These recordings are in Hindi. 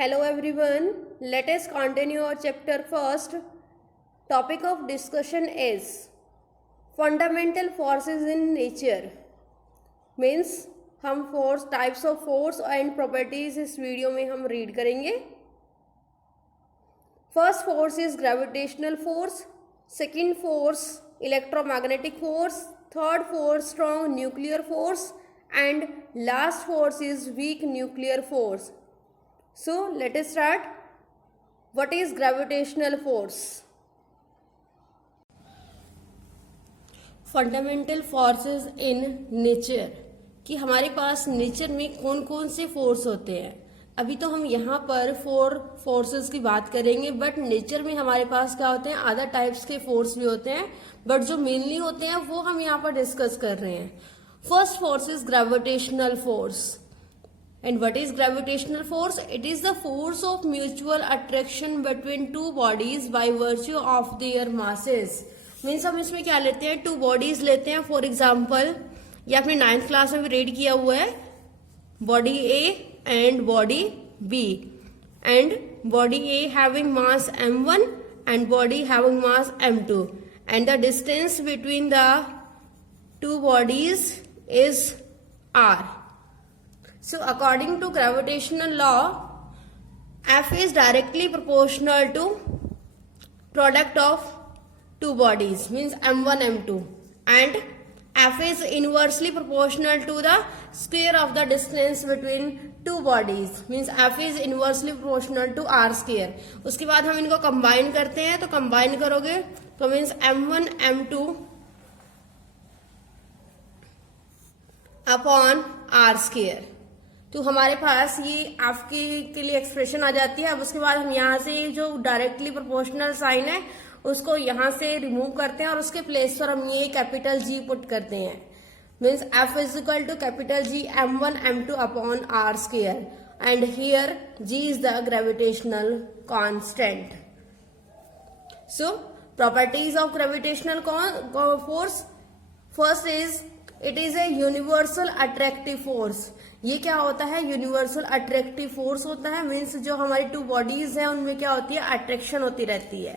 Hello everyone, let us continue our chapter first. Topic of discussion is fundamental forces in nature. Means हम force types of force and properties इस वीडियो में हम रीड करेंगे. First force is gravitational force, second force electromagnetic force, third force strong nuclear force and last force is weak nuclear force. So let us start. What is gravitational force? Fundamental forces in nature. कि हमारे पास नेचर में कौन कौन से फोर्स होते हैं. अभी तो हम यहाँ पर 4 फोर्सेस की बात करेंगे, बट नेचर में हमारे पास क्या होते हैं, अदर टाइप्स के फोर्स भी होते हैं, बट जो मेनली होते हैं वो हम यहाँ पर डिस्कस कर रहे हैं. First force is gravitational force. And what is gravitational force? It is the force of mutual attraction between two bodies by virtue of their masses. Means हम इसमें क्या लेते हैं, 2 bodies लेते हैं. For example, ये आपने 9th क्लास में भी रीड किया हुआ है, body A and body B, and body A having mass m1 and body having mass m2, and the distance between the 2 bodies is r. So according to gravitational law, F is directly proportional to product of 2 bodies, means m1 m2, and F is inversely proportional to the square of the distance between 2 bodies, means F is inversely proportional to r square. उसके बाद हम इनको कंबाइन करते हैं, तो कंबाइन करोगे तो means m1 m2 upon r square. तो हमारे पास ये आपके के लिए एक्सप्रेशन आ जाती है. अब उसके बाद हम यहाँ से जो डायरेक्टली प्रोपोर्शनल साइन है उसको यहाँ से रिमूव करते हैं और उसके प्लेस पर हम ये कैपिटल जी पुट करते हैं. Means F is equal to capital G m1 m2 upon r square, and here g is the gravitational constant. So properties of gravitational force. First is it is a universal attractive force. ये क्या होता है, यूनिवर्सल अट्रैक्टिव फोर्स होता है. मीन्स जो हमारी 2 बॉडीज हैं उनमें क्या होती है, अट्रैक्शन होती रहती है.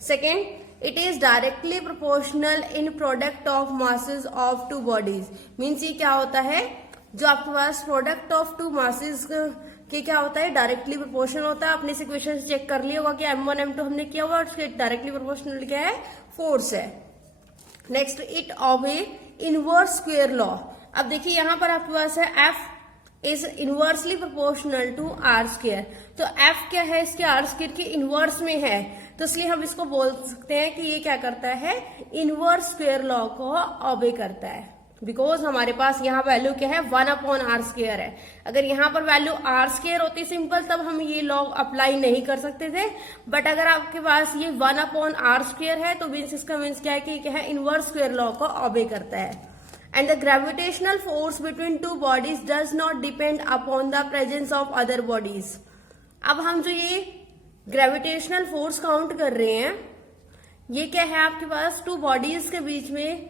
Second, it is directly proportional in product of masses of 2 bodies. Means ये क्या होता है, जो आपके पास प्रोडक्ट ऑफ 2 मासेस के क्या होता है, डायरेक्टली प्रोपोर्शनल होता है. आपने इसे क्वेश्चन चेक कर लिया होगा कि m1 m2 हमने किया हुआ, उसके डायरेक्टली प्रोपोर्शनल क्या है, फोर्स है. Next, it obey inverse square law. अब देखिए यहाँ पर आपके पास है F is inversely proportional to R square. तो F क्या है, इसके आर स्क्वेयर के इनवर्स में है, तो इसलिए हम इसको बोल सकते हैं कि ये क्या करता है, इनवर्स स्क्वेयर लॉ को ऑबे करता है. बिकॉज हमारे पास यहाँ वैल्यू क्या है, 1 अपॉन आर स्क्वेयर है. अगर यहाँ पर वैल्यू आर स्क्वेयर होती सिंपल, तब हम ये लॉ अप्लाई नहीं कर सकते थे. बट अगर आपके पास ये 1 अपॉन आर स्क्वेयर है तो मीन्स इसका मीन्स क्या है कि क्या है, इनवर्स स्क्वेयर लॉ को ऑबे करता है. And the gravitational force between 2 bodies does not depend upon the presence of other bodies. अब हम जो ये ग्रेविटेशनल फोर्स काउंट कर रहे हैं, ये क्या है, आपके पास 2 बॉडीज के बीच में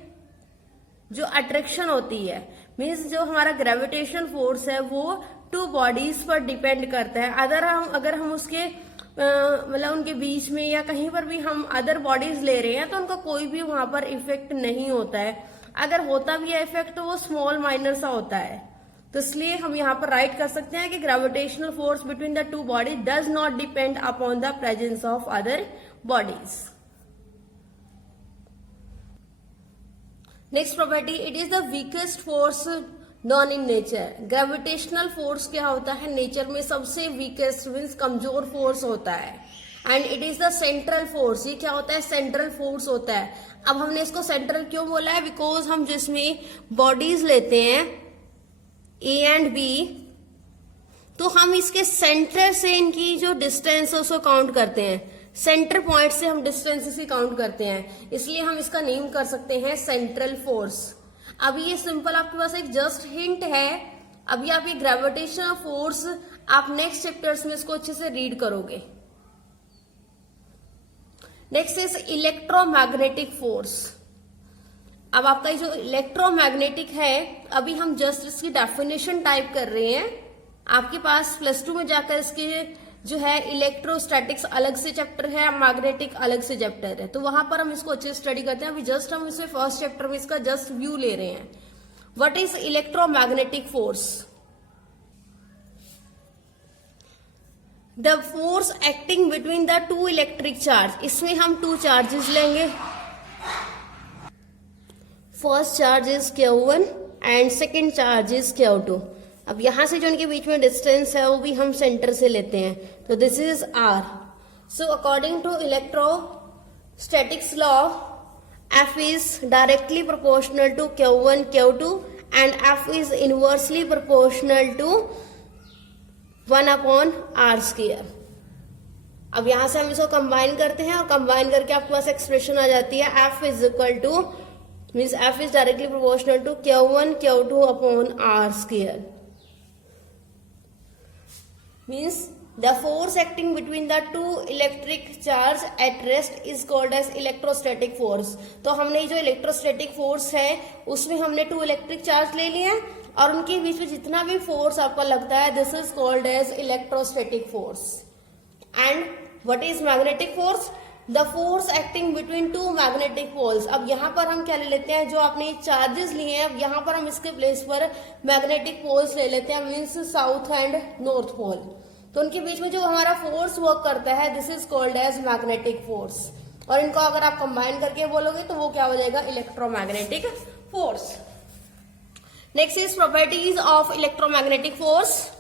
जो अट्रैक्शन होती है, मीन्स जो हमारा ग्रेविटेशनल फोर्स है वो 2 बॉडीज पर डिपेंड करता है. अगर हम उसके मतलब उनके बीच में या कहीं पर भी हम अदर बॉडीज ले रहे हैं तो उनका कोई भी वहां पर इफेक्ट नहीं होता है. अगर होता भी है इफेक्ट तो वो स्मॉल माइनर सा होता है. तो इसलिए हम यहाँ पर राइट कर सकते हैं कि gravitational force between the 2 body does not depend upon the presence of other bodies. Next property, it is the weakest force non in nature. Gravitational force क्या होता है, नेचर में सबसे वीकेस्ट मीन्स कमजोर फोर्स होता है. And it is the central force. ये क्या होता है, सेंट्रल फोर्स होता है. अब हमने इसको सेंट्रल क्यों बोला है, बिकॉज हम जिसमें बॉडीज लेते हैं ए एंड बी, तो हम इसके सेंटर से इनकी जो डिस्टेंस है उसको काउंट करते हैं. सेंटर पॉइंट से हम डिस्टेंस की काउंट करते हैं, इसलिए हम इसका नेम कर सकते हैं सेंट्रल फोर्स. अभी ये सिंपल आपके पास एक जस्ट हिंट है. अभी आप ये ग्रेविटेशनल फोर्स आप नेक्स्ट चैप्टर्स में इसको अच्छे से रीड करोगे. Next is electromagnetic force. अब आपका जो इलेक्ट्रोमैग्नेटिक है, अभी हम जस्ट इसकी डेफिनेशन टाइप कर रहे हैं. आपके पास +2 में जाकर इसके जो है इलेक्ट्रोस्टैटिक्स अलग से चैप्टर है, मैग्नेटिक अलग से चैप्टर है, तो वहां पर हम इसको अच्छे से स्टडी करते हैं। अभी जस्ट हम इसे फर्स्ट चैप्टर में इसका जस्ट व्यू ले रहे हैं। What is electromagnetic force? The force acting between the two electric charge. इसमें हम टू चार्जेस लेंगे। First charge is Q1 and second charge is Q2। अब यहां से जो इनके बीच में डिस्टेंस है वो भी हम सेंटर से लेते हैं, तो this is R। So according to electrostatics law, F is directly proportional to Q1, Q2 and F is inversely proportional to 1/r²। अब यहां से हम इसको कंबाइन करते हैं और कंबाइन करके आपके पास एक्सप्रेशन आ जाती है F is equal two means F is directly proportional to Q1, Q2/r²। Means the force acting between the two electric charge at rest is called as electrostatic force। तो हमने जो इलेक्ट्रोस्टैटिक फोर्स है उसमें हमने टू इलेक्ट्रिक चार्ज ले लिए और उनके बीच में जितना भी फोर्स आपको लगता है this is called as electrostatic force. And what is magnetic force? The force acting between two magnetic poles. अब यहाँ पर हम क्या ले लेते हैं, जो आपने चार्जेस लिए हैं, अब यहाँ पर हम इसके प्लेस पर मैग्नेटिक पोल्स ले लेते हैं, means south and north pole. तो उनके बीच में जो हमारा फोर्स वर्क करता है this is called as magnetic force. और इनको अगर आप कंबाइन करके बोलोगे तो वो क्या हो जाएगा, electromagnetic force. Next is properties of electromagnetic force.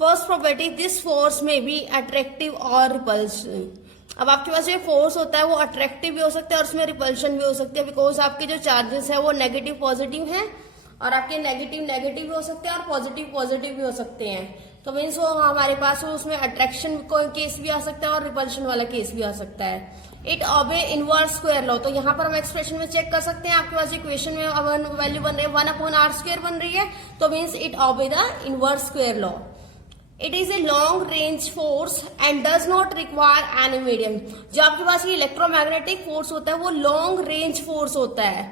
First property, this force में बी अट्रैक्टिव और रिपल्सिव। अब आपके पास जो फोर्स होता है वो अट्रैक्टिव भी हो सकता है और उसमें रिपल्शन भी हो सकती है, बिकॉज आपके जो चार्जेस है वो नेगेटिव पॉजिटिव हैं और आपके नेगेटिव नेगेटिव भी हो सकते हैं और पॉजिटिव पॉजिटिव भी हो सकते हैं। तो मीन्स वो हमारे पास उसमें अट्रैक्शन केस भी आ सकता है और रिपल्शन वाला केस भी आ सकता है। It obey inverse square law. तो यहाँ पर हम एक्सप्रेशन में चेक कर सकते हैं, आपके पास इक्वेशन में वैल्यू बन रही है 1/r² बन रही है, तो means it obey the inverse square law. It is a long range force and does not require any medium. जो आपके पास ये इलेक्ट्रोमैग्नेटिक फोर्स होता है वो लॉन्ग रेंज फोर्स होता है,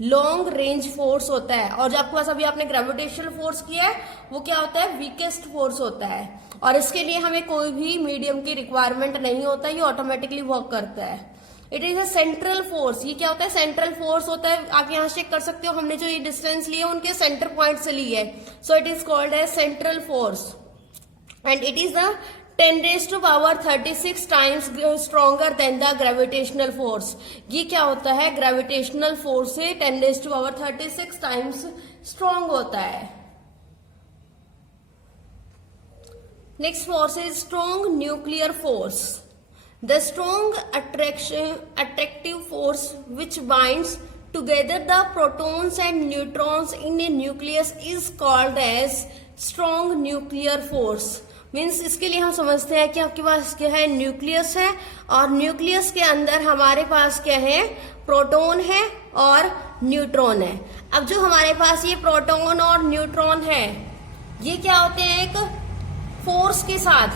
लॉन्ग रेंज फोर्स होता है। और जो आपके पास अभी आपने ग्रेविटेशनल फोर्स किया है वो क्या होता है, वीकेस्ट फोर्स होता है, और इसके लिए हमें कोई भी मीडियम की रिक्वायरमेंट नहीं होता, ये ऑटोमेटिकली वर्क करता है। It is a central force. ये क्या होता है, सेंट्रल फोर्स होता है। आप यहाँ चेक कर सकते हो, हमने जो ये डिस्टेंस लिए उनके सेंटर पॉइंट से ली है, so it is called as central force and it is the 10⁻36 times stronger than the gravitational force। ये क्या होता है, ग्रेविटेशनल फोर्स से 10⁻36 टाइम्स स्ट्रॉन्ग होता है। Next force is strong nuclear force. The strong attractive force which binds together the protons and neutrons in a nucleus is called as strong nuclear force। Means इसके लिए हम समझते हैं कि आपके पास क्या है, न्यूक्लियस है, और न्यूक्लियस के अंदर हमारे पास क्या है, प्रोटॉन है और न्यूट्रॉन है। अब जो हमारे पास ये प्रोटॉन और न्यूट्रॉन है ये क्या होते हैं, एक फोर्स के साथ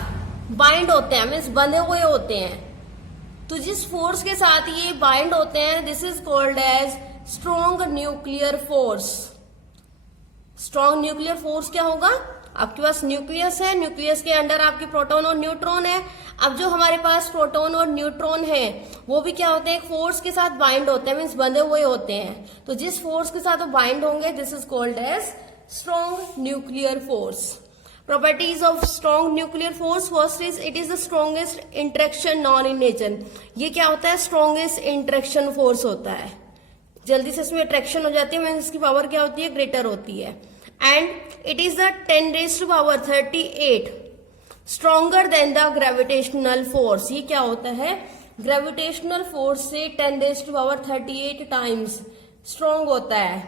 बाइंड होते हैं, मीन्स बंधे हुए होते हैं। तो जिस फोर्स के साथ ये बाइंड होते हैं this is called as strong nuclear force. Strong nuclear force क्या होगा, आपके पास न्यूक्लियस है, न्यूक्लियस के अंदर आपके प्रोटॉन और न्यूट्रॉन है। अब जो हमारे पास प्रोटॉन और न्यूट्रॉन है वो भी क्या होते हैं, एक फोर्स के साथ बाइंड होते हैं, मीन्स बंधे हुए होते हैं। तो जिस फोर्स के साथ वो बाइंड होंगे this is called as strong nuclear force. Properties of strong nuclear force, first is it is the strongest interaction known in nature. ये क्या होता है, स्ट्रॉन्गेस्ट इंटरेक्शन फोर्स होता है, जल्दी से इसमें अट्रैक्शन हो जाती है, मीन्स इसकी पावर क्या होती है, ग्रेटर होती है। And it is the 10⁻38 stronger than the gravitational force. ये क्या होता है, ग्रेविटेशनल फोर्स से 10⁻38 टाइम्स स्ट्रॉन्ग होता है।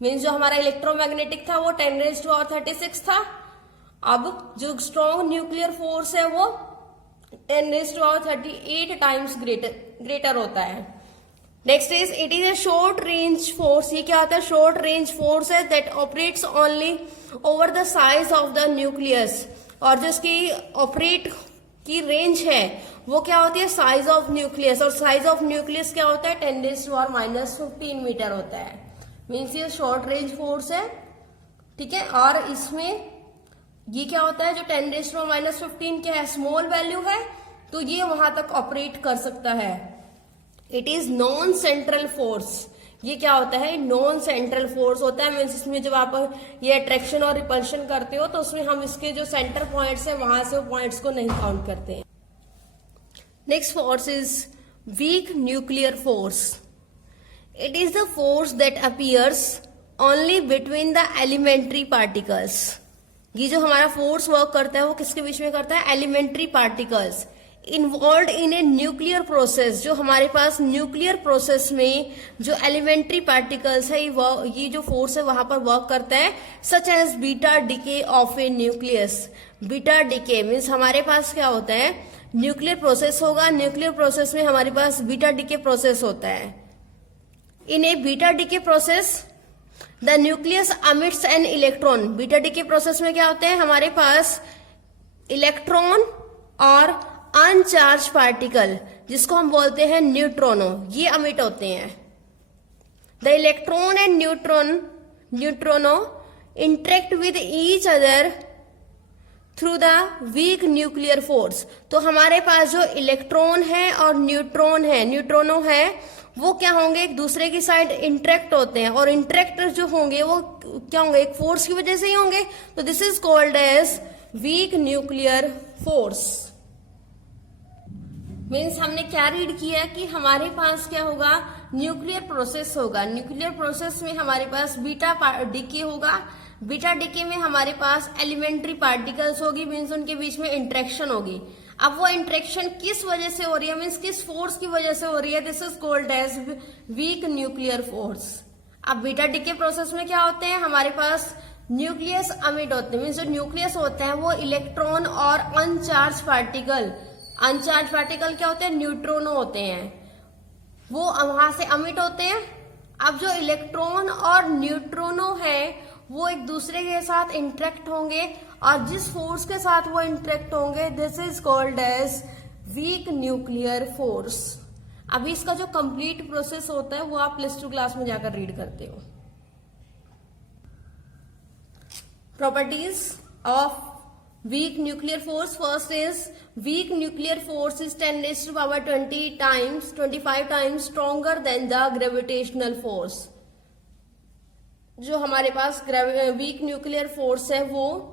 मीन्स जो हमारा इलेक्ट्रोमैग्नेटिक था वो 10⁻36 था, अब जो स्ट्रॉन्ग न्यूक्लियर फोर्स है वो 10⁻38 टाइम्स ग्रेटर होता है। Next is it is A short range force. ये क्या होता है, शॉर्ट रेंज फोर्स है that operates only over the size of the nucleus. और जो इसकी ऑपरेट की रेंज है वो क्या होती है, साइज ऑफ न्यूक्लियस। और साइज ऑफ न्यूक्लियस क्या होता है, 10⁻⁻15 मीटर होता है। मीन्स ये शॉर्ट रेंज फोर्स है, ठीक है। और इसमें ये क्या होता है, जो 10⁻⁻15 क्या है, स्मॉल वैल्यू है, तो ये वहां तक ऑपरेट कर सकता है। It is non central force. ये क्या होता है, नॉन सेंट्रल फोर्स होता है। मीन्स इसमें जब आप ये अट्रैक्शन और रिपल्शन करते हो तो उसमें हम इसके जो सेंटर पॉइंट्स है वहां से वो पॉइंट्स को नहीं काउंट करते हैं। Next force is weak nuclear force. It is the force that appears only between the elementary particles. ये जो हमारा फोर्स वर्क करता है वो किसके बीच में करता है, elementary particles involve in a nuclear process. जो हमारे पास न्यूक्लियर प्रोसेस में जो एलिमेंट्री पार्टिकल्स है ये जो फोर्स है वहां पर वर्क करता है, such as beta decay of a nucleus. Beta decay means हमारे पास क्या होता है, न्यूक्लियर प्रोसेस होगा, न्यूक्लियर प्रोसेस में हमारे पास बीटा डिके प्रोसेस होता है। In a beta decay process the nucleus emits an electron. Beta decay process में क्या होते हैं, हमारे पास इलेक्ट्रॉन और अनचार्ज पार्टिकल जिसको हम बोलते हैं न्यूट्रॉनो, ये अमिट होते हैं। The electron and neutrino interact with each other through the weak nuclear force. तो हमारे पास जो इलेक्ट्रॉन है और न्यूट्रॉनो है वो क्या होंगे, एक दूसरे की साइड इंटरेक्ट होते हैं, और इंटरेक्ट जो होंगे वो क्या होंगे, एक फोर्स की वजह से ही होंगे। तो this is called as weak nuclear force. Means हमने क्या रीड किया कि हमारे पास क्या होगा, न्यूक्लियर प्रोसेस होगा। न्यूक्लियर प्रोसेस में हमारे पास बीटा डिके होगा। बीटा डिके में हमारे पास एलिमेंट्री पार्टिकल्स होगी, मीन्स उनके बीच में इंटरेक्शन होगी। अब वो इंटरेक्शन किस वजह से हो रही है, मीन्स किस फोर्स की वजह से हो रही है, this is called as weak nuclear force. अब बीटा डिके प्रोसेस में क्या होते हैं, हमारे पास न्यूक्लियस अमिट होते हैं। मीन्स जो न्यूक्लियस होते हैं वो इलेक्ट्रॉन और अनचार्ज पार्टिकल क्या होते हैं, न्यूट्रॉनो होते हैं, वो वहां से अमिट होते हैं। अब जो इलेक्ट्रॉन और न्यूट्रॉनो है वो एक दूसरे के साथ इंटरेक्ट होंगे, और जिस फोर्स के साथ वो इंटरेक्ट होंगे this is called as weak nuclear force. अभी इसका जो कंप्लीट प्रोसेस होता है वो आप +2 क्लास में जाकर रीड करते हो। Properties of weak nuclear force. First is weak nuclear force is 10⁻25 times stronger than the gravitational force. जो हमारे पास वीक न्यूक्लियर फोर्स है वो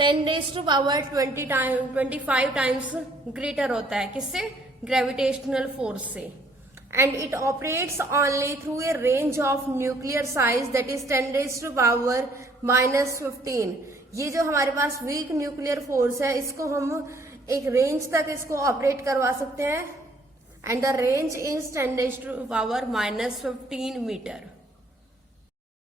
10⁻25 टाइम्स ग्रेटर होता है, किससे, ग्रेविटेशनल फोर्स से। And it operates only through a range of nuclear size that is 10⁻⁻15। ये जो हमारे पास वीक न्यूक्लियर फोर्स है इसको हम एक रेंज तक इसको ऑपरेट करवा सकते हैं, and the range is 10⁻⁻15 metre.